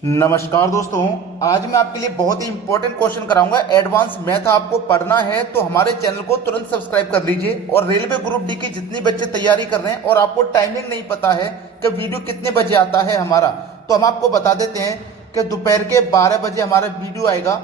नमस्कार दोस्तों, आज मैं आपके लिए बहुत ही इंपॉर्टेंट क्वेश्चन कराऊंगा। एडवांस मैथ आपको पढ़ना है तो हमारे चैनल को तुरंत सब्सक्राइब कर लीजिए। और रेलवे ग्रुप डी की जितनी बच्चे तैयारी कर रहे हैं और आपको टाइमिंग नहीं पता है कि वीडियो कितने बजे आता है हमारा, तो हम आपको बता देते हैं कि दोपहर के 12 बजे हमारा वीडियो आएगा,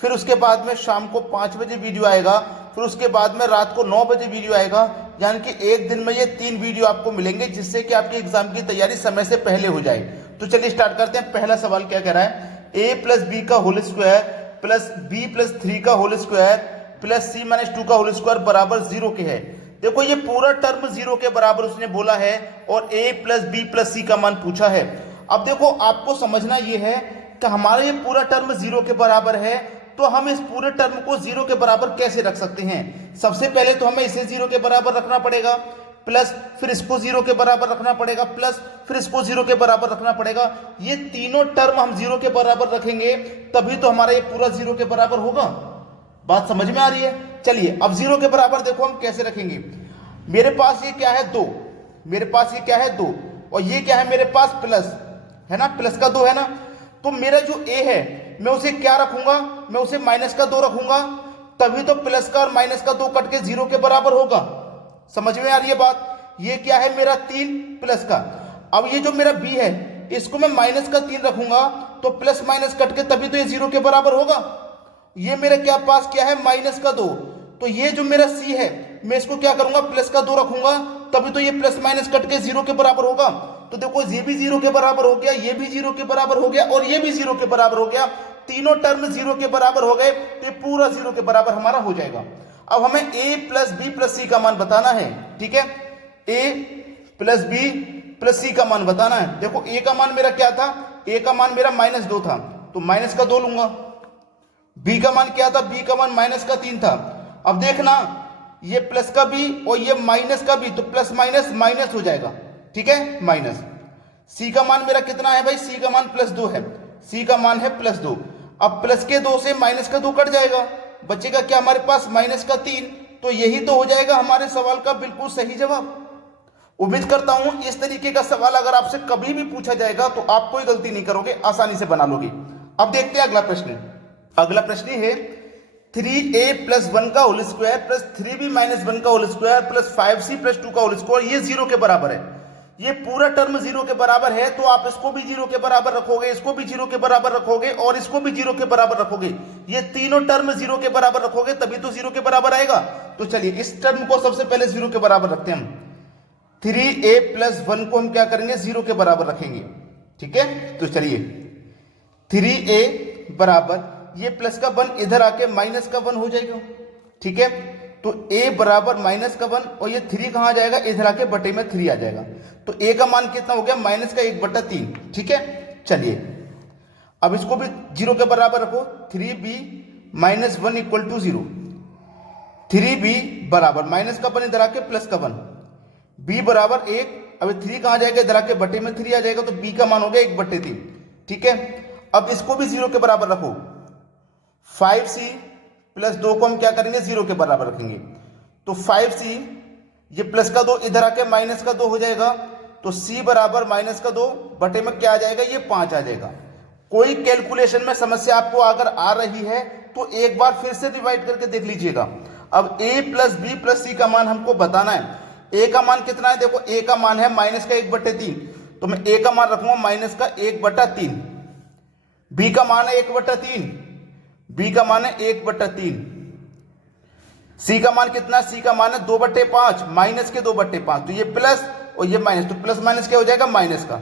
फिर उसके बाद में शाम को 5 बजे वीडियो आएगा, फिर उसके बाद में रात को 9 बजे वीडियो आएगा। यानी कि एक दिन में ये 3 वीडियो आपको मिलेंगे, जिससे कि आपकी एग्जाम की तैयारी समय से पहले हो जाए। तो चलिए स्टार्ट करते हैं। पहला सवाल क्या कह रहा है, a प्लस बी का whole square plus b plus 3 का whole square plus c minus 2 का होल स्क्वायर बराबर 0 के है। देखो ये पूरा टर्म 0 के बराबर उसने बोला है और a प्लस बी प्लस सी का मान पूछा है। अब देखो आपको समझना ये है कि हमारा ये पूरा टर्म 0 के बराबर है, तो हम इस पूरे टर्म को 0 के बराबर कैसे रख सकते हैं। सबसे पहले तो हमें इसे 0 के बराबर रखना पड़ेगा, प्लस फिर इसको 0 के बराबर रखना पड़ेगा, प्लस फिर इसको 0 के बराबर रखना पड़ेगा। ये तीनों टर्म हम 0 के बराबर रखेंगे तभी तो हमारा ये पूरा 0 के बराबर होगा। बात समझ में आ रही है। चलिए अब 0 के बराबर देखो हम कैसे रखेंगे। मेरे पास ये क्या है 2, मेरे पास ये क्या है 2 और ये क्या है मेरे पास प्लस है ना, प्लस का 2 है ना। तो मेरा जो a है मैं उसे क्या रखूंगा, मैं उसे माइनस का 2 रखूंगा, तभी तो प्लस का और माइनस का 2 कट के 0 के बराबर होगा। समझ में आ रही है बात। ये क्या है मेरा 3 प्लस का। अब ये जो मेरा b है इसको मैं माइनस का 3 रखूंगा, तो प्लस माइनस कट के तभी तो ये 0 के बराबर होगा। ये मेरे क्या पास क्या है माइनस का 2, तो ये जो मेरा c है मैं इसको क्या करूंगा प्लस का 2 रखूंगा, तभी तो ये प्लस माइनस कट के 0 के बराबर होगा। तो देखो ये भी 0 के बराबर हो गया, ये भी 0 के बराबर हो गया और ये भी 0 के बराबर हो गया। तीनों टर्म 0 के बराबर हो गए, तो ये पूरा 0 के बराबर हमारा हो जाएगा। अब हमें a प्लस बी प्लस सी का मान बताना है। ठीक है, a प्लस बी प्लस सी का मान बताना है। देखो a का मान मेरा क्या था, a का मान मेरा -2 था, तो माइनस का 2 लूंगा। b का मान क्या था, b का मान माइनस का 3 था। अब देखना ये प्लस का भी और ये माइनस का भी, तो प्लस माइनस माइनस हो जाएगा। ठीक है, माइनस। c का मान मेरा कितना है भाई, c का मान +2 है, c का मान है +2। अब प्लस के 2 से माइनस का 2 कट जाएगा, बचेगा क्या हमारे पास माइनस का 3। तो यही तो हो जाएगा हमारे सवाल का बिल्कुल सही जवाब। उम्मीद करता हूं इस तरीके का सवाल अगर आपसे कभी भी पूछा जाएगा तो आप कोई गलती नहीं करोगे, आसानी से बना लोगे। अब देखते हैं अगला प्रश्न। अगला प्रश्न है 3a प्लस 1 का whole square plus 3b minus 1 का whole square plus 5c plus 2 का होल स्क्वायर, ये 0 के बराबर है। ये पूरा टर्म 0 के बराबर है, तो आप इसको भी 0 के बराबर रखोगे, इसको भी 0 के बराबर रखोगे और इसको भी 0 के बराबर रखोगे। ये तीनों टर्म 0 के बराबर रखोगे तभी तो 0 के बराबर आएगा। तो चलिए इस टर्म को सबसे पहले 0 के बराबर रखते हैं हम। 3a प्लस 1 को हम क्या करेंगे 0 के बराबर रखेंगे। ठीक है, तो चलिए 3a बराबर ये प्लस का 1 इधर आके माइनस का 1 हो जाएगा। ठीक है, तो a बराबर माइनस का 1 और ये 3 कहां जाएगा, इधर आके बटे में 3 आ जाएगा। तो a का मान कितना हो गया माइनस का 1/3। ठीक है, चलिए अब इसको भी 0 के बराबर रखो। 3b minus 1 equal to 0। 3b बराबर माइनस का 1 इधर आके प्लस का 1, b बराबर 1। अब 3 कहां जाएगा, इधर आके बटे में 3 आ जाएगा, तो b का मान हो गया 1/3। ठीक है, अब इसको भी 0 के बराबर रखो। 5c प्लस 2 को हम क्या करेंगे 0 के बराबर रखेंगे, तो 5c ये प्लस का 2 इधर आके माइनस का 2 हो जाएगा, तो c बराबर माइनस का 2 बटे में क्या आ जाएगा, ये 5 आ जाएगा। कोई कैलकुलेशन में समस्या आपको अगर आ रही है तो एक बार फिर से डिवाइड करके देख लीजिएगा। अब a प्लस बी प्लस सी का मान हमको बताना है। a का मान कितना है, देखो a का मान है माइनस का 1/3, तो मैं a का मान रखूंगा माइनस का 1/3। b का मान है 1/3, b का मान है 1/3। c का मान कितना, c का मान है 2/5, माइनस के 2/5, तो ये प्लस और ये माइनस, तो प्लस माइनस क्या हो जाएगा माइनस का,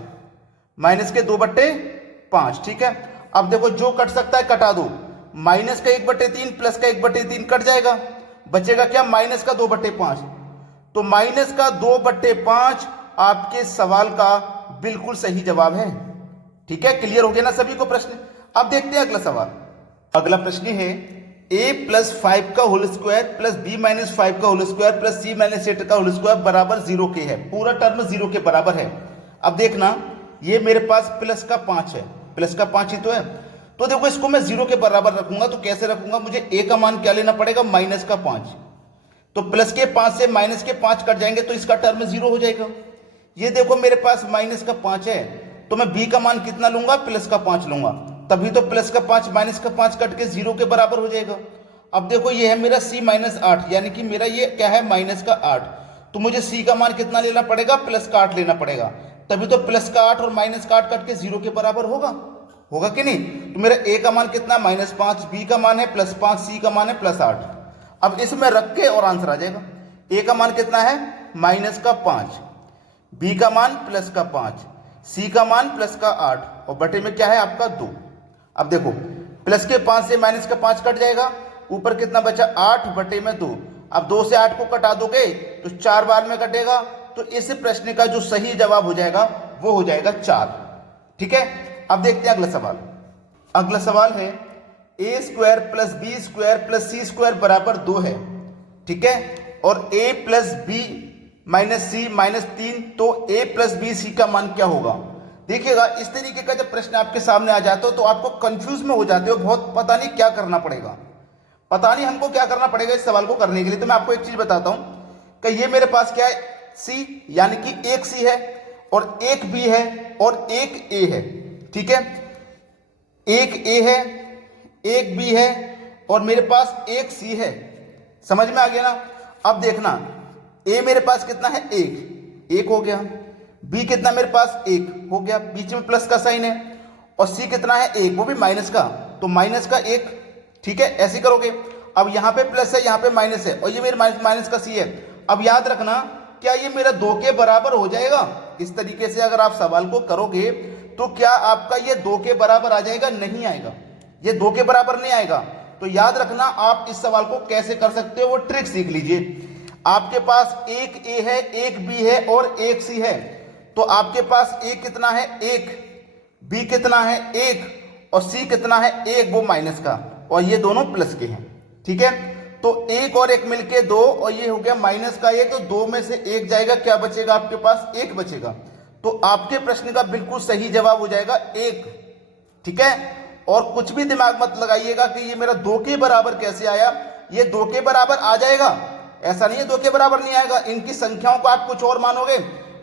माइनस के 2/5। ठीक है, अब देखो जो कट सकता है कटा दो। माइनस का 1/3 प्लस का 1/3 कट जाएगा, बचेगा क्या माइनस का 2/5। तो माइनस का 2/5 आपके सवाल का बिल्कुल सही जवाब है। ठीक है, क्लियर हो गया ना सभी को प्रश्न। अब देखते हैं अगला सवाल। अगला प्रश्न है a प्लस 5 का whole square plus b minus 5 का whole square plus c minus 8 का होल स्क्वायर बराबर 0 के है। पूरा टर्म 0 के बराबर है। अब देखना ये मेरे पास प्लस का 5 है, प्लस का 5 ही तो है, तो देखो इसको मैं 0 के बराबर रखूंगा। तो कैसे रखूंगा, मुझे a का मान क्या लेना पड़ेगा माइनस का 5, तो प्लस के 5 से माइनस के 5 कट जाएंगे तो इसका टर्म 0 हो जाएगा। ये देखो मेरे पास माइनस का 5 है तो मैं b का मान कितना लूंगा, प्लस का 5 लूंगा, तभी तो प्लस का 5 माइनस का 5 कट के 0 के बराबर हो जाएगा। अब देखो ये है मेरा c माइनस 8, यानी कि मेरा ये क्या है, माइनस का 8, तो मुझे c का मान कितना लेना पड़ेगा, प्लस का 8 लेना पड़ेगा, तभी तो प्लस का 8 और माइनस का 8 कट के 0 के बराबर होगा, होगा कि नहीं। तो मेरा a का मान कितना, -5, b का मान है +5, c का मान है +8। अब इसमें रख के और आंसर आ जाएगा। a का मान कितना है, -5, b का मान +5, c का मान +8 और बटे में क्या है आपका 2। अब देखो प्लस के 5 से माइनस का 5 कट जाएगा, ऊपर कितना बचा, 8 बटे में 2। अब 2 से 8 को कटा दोगे तो 4 बार में कटेगा, तो इस प्रश्न का जो सही जवाब हो जाएगा वो हो जाएगा 4। ठीक है, अब देखते हैं अगला सवाल। अगला सवाल है a square plus b square plus c square बराबर 2 है, ठीक है, और a plus b minus c minus 3, तो a प्लस बी सी का मान क्या होगा। देखिएगा इस तरीके का जब प्रश्न आपके सामने आ जाता हो तो आपको कंफ्यूज में हो जाते हो, बहुत पता नहीं क्या करना पड़ेगा, पता नहीं हमको क्या करना पड़ेगा इस सवाल को करने के लिए। तो मैं आपको एक चीज बताता हूं कि ये मेरे पास क्या है, c, यानी कि एक c है और एक b है और एक a है, ठीक है, एक a है एक b है और मेरे पास एक c है, समझ में आ गया ना। अब देखना a मेरे पास कितना है, एक हो गया, b कितना मेरे पास एक हो गया, बीच में प्लस का साइन है, और c कितना है एक, वो भी माइनस का, तो माइनस का एक, ठीक है, ऐसे करोगे। अब यहाँ पे प्लस है यहाँ पे माइनस है और ये मेरे माइनस का c है। अब याद रखना क्या ये मेरा 2 के बराबर हो जाएगा, इस तरीके से अगर आप सवाल को करोगे तो क्या आपका ये 2 के बराबर आ जाएगा, नहीं आएगा, ये 2 के बराबर नहीं आएगा। तो याद रखना आप इस सवाल को कैसे कर सकते हो वो ट्रिक सीख लीजिए। आपके पास एक a है एक b है और एक c है, तो आपके पास a कितना है एक, b कितना है एक और c कितना है एक, वो माइनस का, और ये दोनों प्लस के हैं, ठीक है। तो एक और एक मिलके 2 और ये हो गया माइनस का एक, तो 2 में से एक जाएगा, क्या बचेगा आपके पास, एक बचेगा। तो आपके प्रश्न का बिल्कुल सही जवाब हो जाएगा एक, ठीक है। और कुछ भी दिमाग मत लगाइएगा कि ये मेरा 2 के बराबर कैसे आया, ये 2 के बराबर आ जाएगा, ऐसा नहीं है 2 के बराबर नहीं आएगा। इनकी संख्याओं को आप कुछ और मानोगे,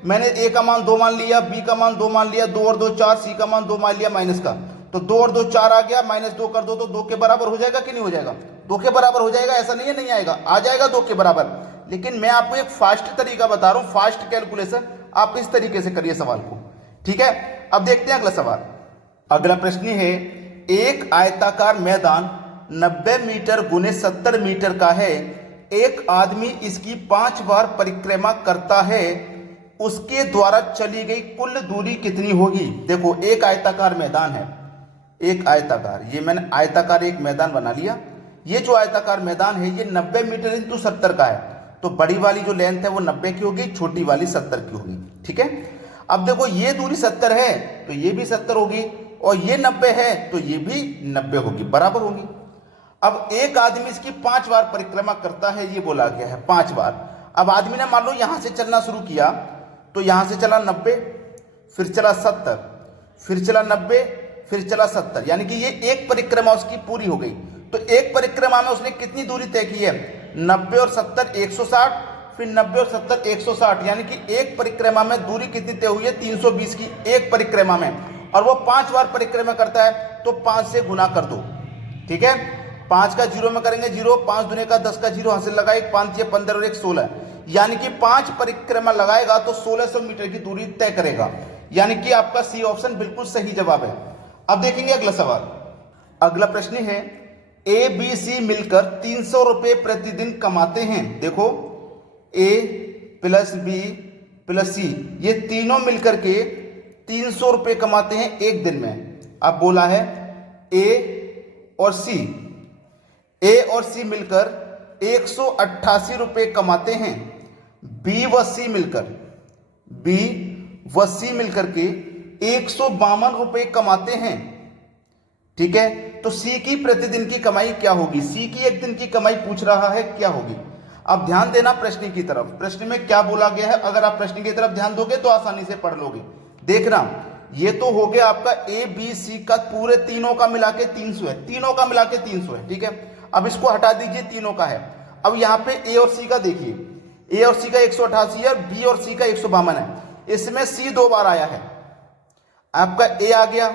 मैंने a का मान 2 मान लिया, b का मान 2 मान लिया, 2 और 2 4, c का मान 2 मान लिया माइनस का, तो 2 और 2 4 आ गया, -2 कर दो तो 2 के बराबर हो जाएगा कि नहीं हो जाएगा, 2 के बराबर हो जाएगा, ऐसा नहीं है नहीं आएगा, आ जाएगा 2 के बराबर। लेकिन मैं आपको एक फास्ट तरीका बता रहा हूं, फास्ट कैलकुलेशन, आप इस तरीके से करिए सवाल को, ठीक है। अब देखते हैं अगला सवाल। अगला प्रश्न है एक आयताकार मैदान 90 मीटर गुने 70 मीटर का है, एक आदमी इसकी 5 बार परिक्रमा करता है, उसके द्वारा चली गई कुल दूरी कितनी होगी। देखो एक आयताकार मैदान है, एक आयताकार, ये मैंने आयताकार एक मैदान बना लिया, ये जो आयताकार मैदान है ये 90 मीटर इंटू 70 का है, तो बड़ी वाली जो लेंथ है वो 90 की होगी, छोटी वाली 70 की होगी, ठीक है। अब देखो ये दूरी 70 है तो ये भी 70 होगी, और ये 90 है तो ये भी 90 होगी, बराबर होगी। अब एक आदमी इसकी 5 बार परिक्रमा करता है, ये बोला गया है 5 बार। अब आदमी ने मान लो यहां से चलना शुरू किया, तो यहां से चला 90, फिर चला 70, फिर चला 90, फिर चला 70, यानी कि ये एक परिक्रमा उसकी पूरी हो गई। तो एक परिक्रमा में उसने कितनी दूरी तय की है, 90 और 70 160, फिर 90 और 70 160, यानी कि एक परिक्रमा में दूरी कितनी तय हुई है, 320 की एक परिक्रमा में, और वो 5 बार परिक्रमा करता है, तो 5 से गुना कर दो, ठीक है। 5 का 0 में करेंगे 0, 5 दूने का 10 का 0 हासिल लगा, एक 5 या 15 और एक 16, यानी कि 5 परिक्रमा लगाएगा तो 1600 मीटर की दूरी तय करेगा, यानी कि आपका सी ऑप्शन बिल्कुल सही जवाब है। अब देखेंगे अगला सवाल। अगला प्रश्न है ए बी सी मिलकर 300 रुपये प्रतिदिन कमाते हैं। देखो ए प्लस बी प्लस सी, ये तीनों मिलकर के 300 रुपये कमाते हैं एक दिन में। अब बोला है ए और सी, ए और सी मिलकर 188 रुपये कमाते हैं, बी व सी मिलकर, बी व सी मिलकर के 152 रुपये कमाते हैं, ठीक है। तो सी की प्रतिदिन की कमाई क्या होगी, सी की एक दिन की कमाई पूछ रहा है क्या होगी। अब ध्यान देना प्रश्न की तरफ, प्रश्न में क्या बोला गया है, अगर आप प्रश्न की तरफ ध्यान दोगे तो आसानी से पढ़ लोगे। देखना ये तो हो गया आपका ए बी सी का पूरे तीनों का मिला के 300 है, तीनों का मिला के 300 है, ठीक है। अब इसको हटा दीजिए, तीनों का है। अब यहाँ पे ए और सी का देखिए, ए और सी का 188 है, बी और सी का 152 है, इसमें सी 2 बार आया है। आपका ए आ गया,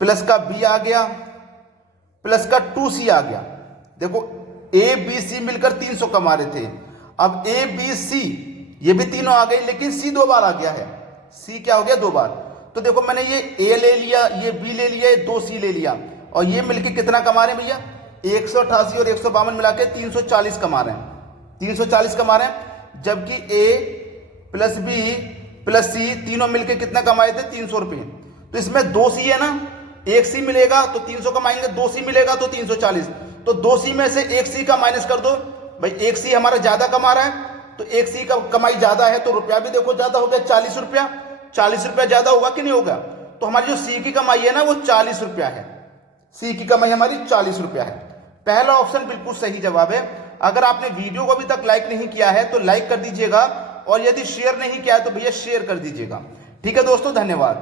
प्लस का बी आ गया, प्लस का 2C आ गया। देखो ए बी सी मिलकर 300 कमा रहे थे। अब ए बी सी ये भी तीनों आ गए, लेकिन सी 2 बार आ गया है। सी क्या हो गया? 2 बार। तो देखो मैंने ये ए ले लिया, ये बी ले लिया, ये 2C ले लिया, और ये मिलके कितना कमा रहे हैं भैया? 188 और 152 मिला के 340 कमा रहे हैं। 340 कमा रहे हैं, जबकि ए प्लस बी प्लस सी तीनों मिलके कितना कमाए थे? 300 रुपये। तो इसमें 2C है ना, 1C मिलेगा तो 300 कमाएंगे, 2C मिलेगा तो 340। तो 2C में से 1C का माइनस कर दो भाई। 1C हमारा ज्यादा कमा रहा है, तो 1C का कमाई ज्यादा है, तो रुपया भी देखो ज्यादा हो गया, 40 रुपया। 40 रुपया ज्यादा होगा कि नहीं होगा? तो हमारी जो C की कमाई है ना वो 40 रुपया है। C की कमाई हमारी 40 रुपया है। पहला ऑप्शन बिल्कुल सही जवाब है। अगर आपने वीडियो को अभी तक लाइक नहीं किया है तो लाइक कर दीजिएगा, और यदि शेयर नहीं किया है तो भैया शेयर कर दीजिएगा। ठीक है दोस्तों, धन्यवाद।